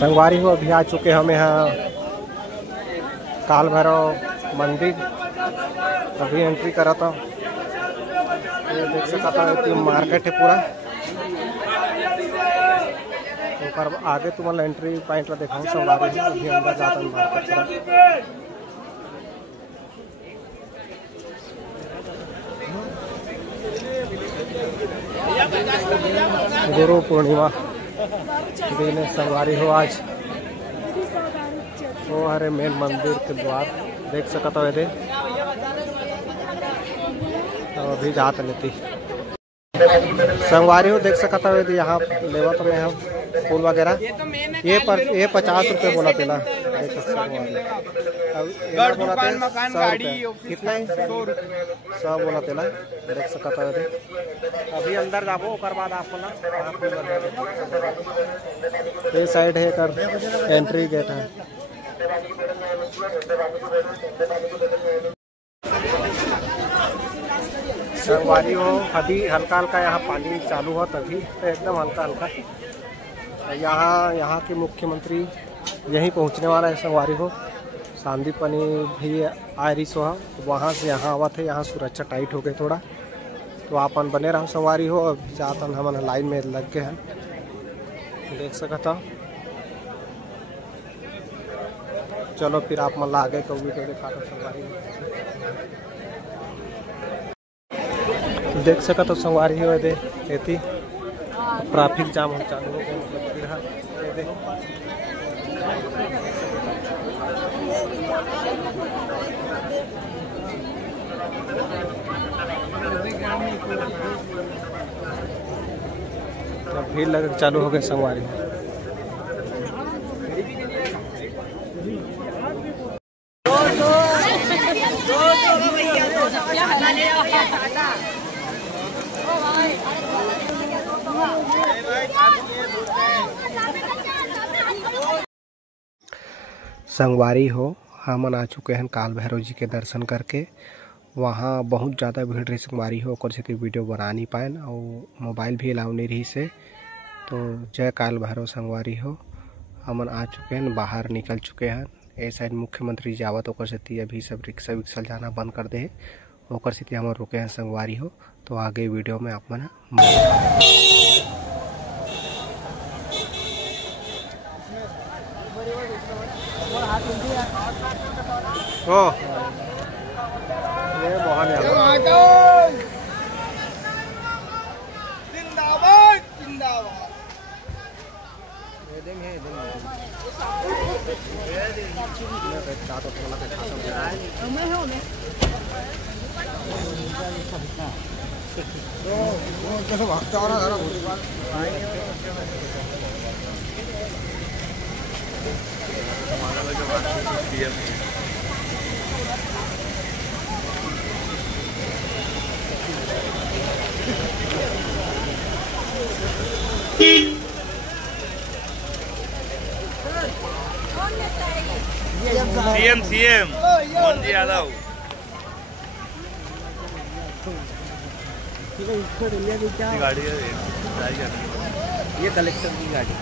संगवारी हो अभी आ चुके हम यहाँ काल भैरव मंदिर। अभी एंट्री करा था, ये देख सकता था मार्केट है पूरा। ऊपर आगे तुम्हारा एंट्री पॉइंट दिखाऊँ संगवारी हो। अभी अंदर जाता हूँ मार्केट। गुरु पूर्णिमा दिन संगवारी हो आज। वो हरे मेन मंदिर के द्वार देख सकता है। तो अभी जात लेती संगवारी हो देख सकता है। यहाँ लेवत में हम फूल वगैरह ये 50 रुपये बोला पेला। कितना 100 बोला पेला देख सकता है। अभी अंदर जाबो ओकर बाद आप ये साइड है कर एंट्री गेट है। संगवारी हो अभी हल्का हल्का यहाँ पानी चालू हो, तभी एकदम हल्का हल्का। यहाँ के मुख्यमंत्री यहीं पहुँचने वाला है संगवारी हो। सांदीपनी भी आयरिस हो, वहाँ से यहाँ आवा थे। यहाँ सुरक्षा टाइट हो गई थोड़ा, तो आपन बने रहो संगवारी हो। अभी जातन हम लाइन में लग गए हैं, देख सकता। चलो फिर आप मन आगे को वीडियो दिखा दो संगवारी देख सकता। तो संगवारी हो दे एती ट्रैफिक जाम हो चालू हो गया। भीड़ लग चालू हो गए संगवारी। संगवारी हो हम आ चुके हैं काल भैरव जी के दर्शन करके। वहाँ बहुत ज़्यादा भीड़ रही संगवारी हो, और से वीडियो बना नहीं पाए और मोबाइल भी अलाउ नहीं रही से। तो जय काल भैरव संगवारी हो। हम आ चुके हैं, बाहर निकल चुके हैं। ए साइड मुख्यमंत्री जी आवत ओकर से अभी सब रिक्शा विक्शा जाना बंद कर दे ओकर से हम रुके हैं संगवारी हो। तो आगे वीडियो में आप मन ये बहुत सीएम मोहन जी यादव। गाड़ी है ये कलेक्टर की गाड़ी।